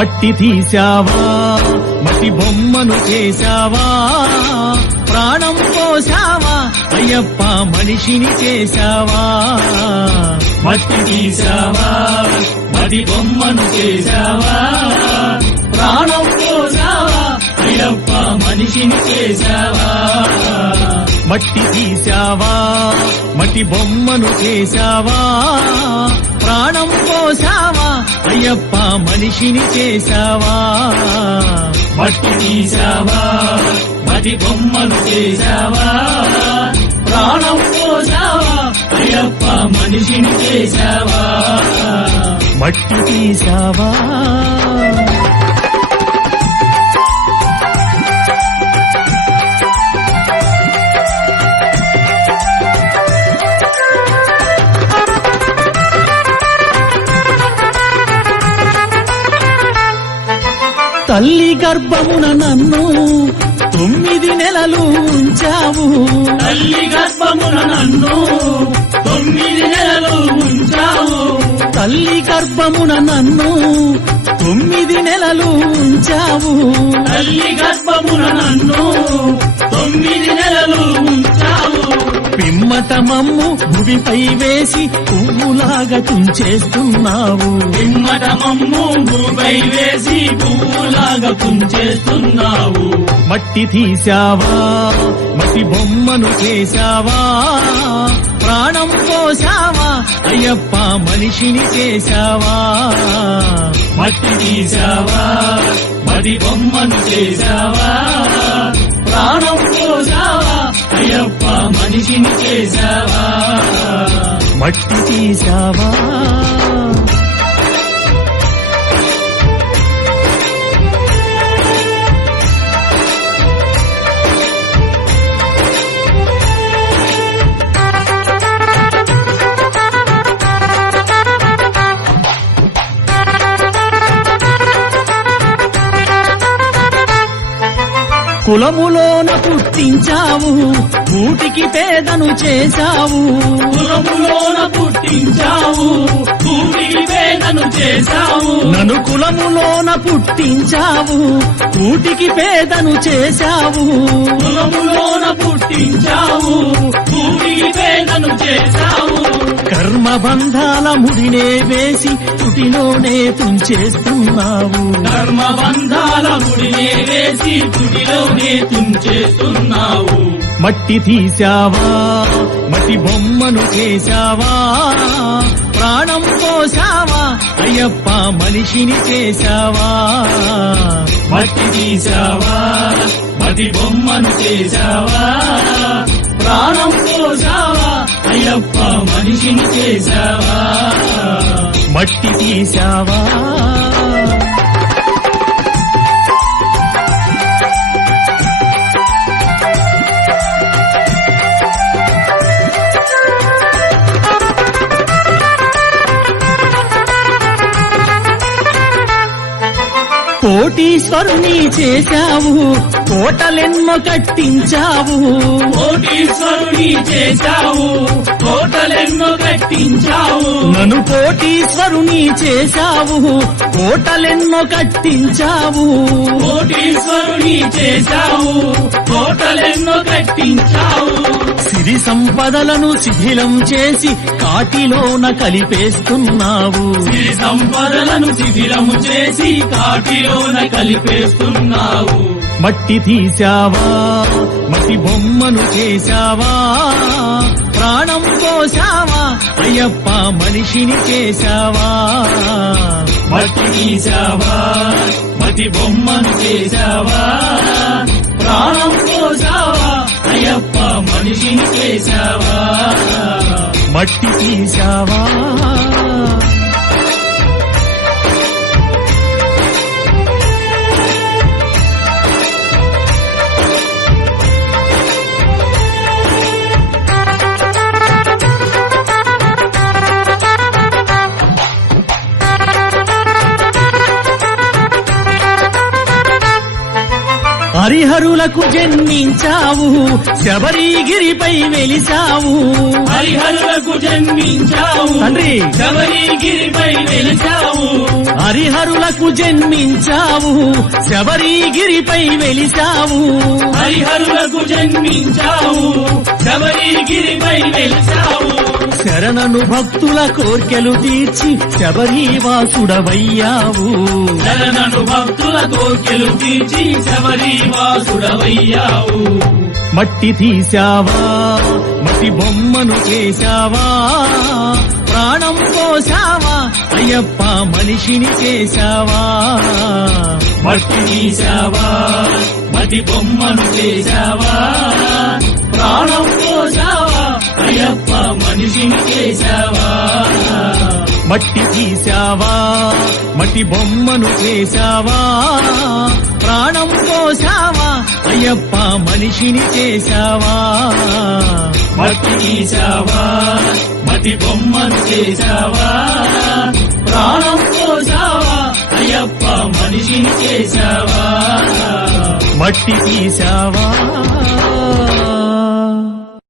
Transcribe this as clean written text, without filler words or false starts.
మట్టి తీశావా మట్టి బొమ్మను చేశావా ప్రాణం పోసావా అయ్యప్ప మనిషిని చేశావా మట్టి తీశావా మట్టి బొమ్మను చేశావా ప్రాణం పోసావా అయ్యప్ప మనిషిని చేశావా మట్టి తీశావా మట్టి బొమ్మను చేశావా ప్రాణం పోసావా అయ్యప్ప మనిషిని చేశావా మట్టి తీశావా మట్టి బొమ్మను చేశావా ప్రాణం పోసావా అయ్యప్ప మనిషిని చేశావా మట్టి తీశావా తల్లి గర్భమున నన్ను 9 నెలలు ఉంచావు తల్లి గర్భమున నన్ను 9 నెలలు ఉంచావు తల్లి గర్భమున నన్ను 9 నెలలు ఉంచావు తల్లి గర్భమున నన్ను 9 నెలలు ఉంచావు పిమ్మట మమ్ము భూమిపై వేసి పువ్వులాగా తుంచేస్తున్నావు పిమ్మట మమ్ము భూమిపై వేసి పువ్వులాగా తుంచేస్తున్నావు మట్టి తీశావా మట్టి బొమ్మను చేశావా ప్రాణం పోసావా అయ్యప్ప మనిషిని చేశావా మట్టి తీశావా మట్టి బొమ్మను చేశావా ప్రాణం పోసావా అయ్యప్ప మనిషిని చేశావా మట్టి తీశావా కులములోన పుట్టించావు కూటికి పేదను చేశావు కులములోన పుట్టించావు కూటికి పేదను చేశావు నన్ను కులములోన పుట్టించావు కూటికి పేదను చేశావు కులములోన పుట్టించావు కూటికి పేదను చేశావు కర్మ బంధాల ముడినే వేసి తుటిలోనే తుంచేస్తున్నావు కర్మ బంధాల ముడినే వేసి తుటిలోనే తుంచేస్తున్నావు మట్టి తీశావా మట్టి బొమ్మను చేశావా ప్రాణం పోసావా అయ్యప్ప మనిషిని చేశావా మట్టి తీశావా మట్టి బొమ్మను చేశావా ప్రాణం పోసావా అయ్యప్ప మనిషిని చేశావా మట్టి తీశావా కోటీశ్వరుని చేశావు కోటలెన్నో కట్టించావు కోటీశ్వరుని చేశావు కోటలెన్నో కట్టించావు నన్ను కోటీశ్వరుని చేశావు కోటలెన్నో కట్టించావు కోటీశ్వరుని చేశావు కోటలెన్నో కట్టించావు సిరి సంపదలను శిథిలం చేసి కాటిలోన కలిపేస్తున్నావు సిరి సంపదలను శిథిలము చేసి కాటిలోన కలిపేస్తున్నావు మట్టి తీశావా మట్టి బొమ్మను చేశావా ప్రాణం పోసావా అయ్యప్ప మనిషిని చేశావా మట్టి తీశావా మట్టి బొమ్మను చేశావా ప్రాణం పోసావా అయ్యప్ప మనిషిని చేశావా మట్టి తీశావా హరిహరులకు జన్మించావు శబరిగిరిపై వెలిసావు హరిహరులకు జన్మించావు తండ్రి శబరిగిరిపై వెలిసావు హరిహరులకు జన్మించావు శబరిగిరిపై వెలిసావు హరిహరులకు జన్మించావు శబరిగిరిపై వెలిసావు శరణను భక్తుల కోర్కెలు తీర్చి శబరివాసుడవయ్యావు శరణను భక్తుల కోర్కెలు తీర్చి శబరివాసుడవయ్యావు మట్టి తీశావా మట్టి బొమ్మను చేశావా ప్రాణం పోసావా అయ్యప్ప మనిషిని చేశావా మట్టి తీశావా మట్టి బొమ్మను చేశావా ప్రాణం పోసావా అయ్యప్ప మనిషిని చేశావా మట్టి తీశావా మట్టి బొమ్మను చేశావా ప్రాణం పోసావా అయ్యప్ప మనిషిని చేశావా మట్టి తీశావా మట్టి బొమ్మను చేశావా ప్రాణం పోసావా అయ్యప్ప మనిషిని చేశావా మట్టి తీశావా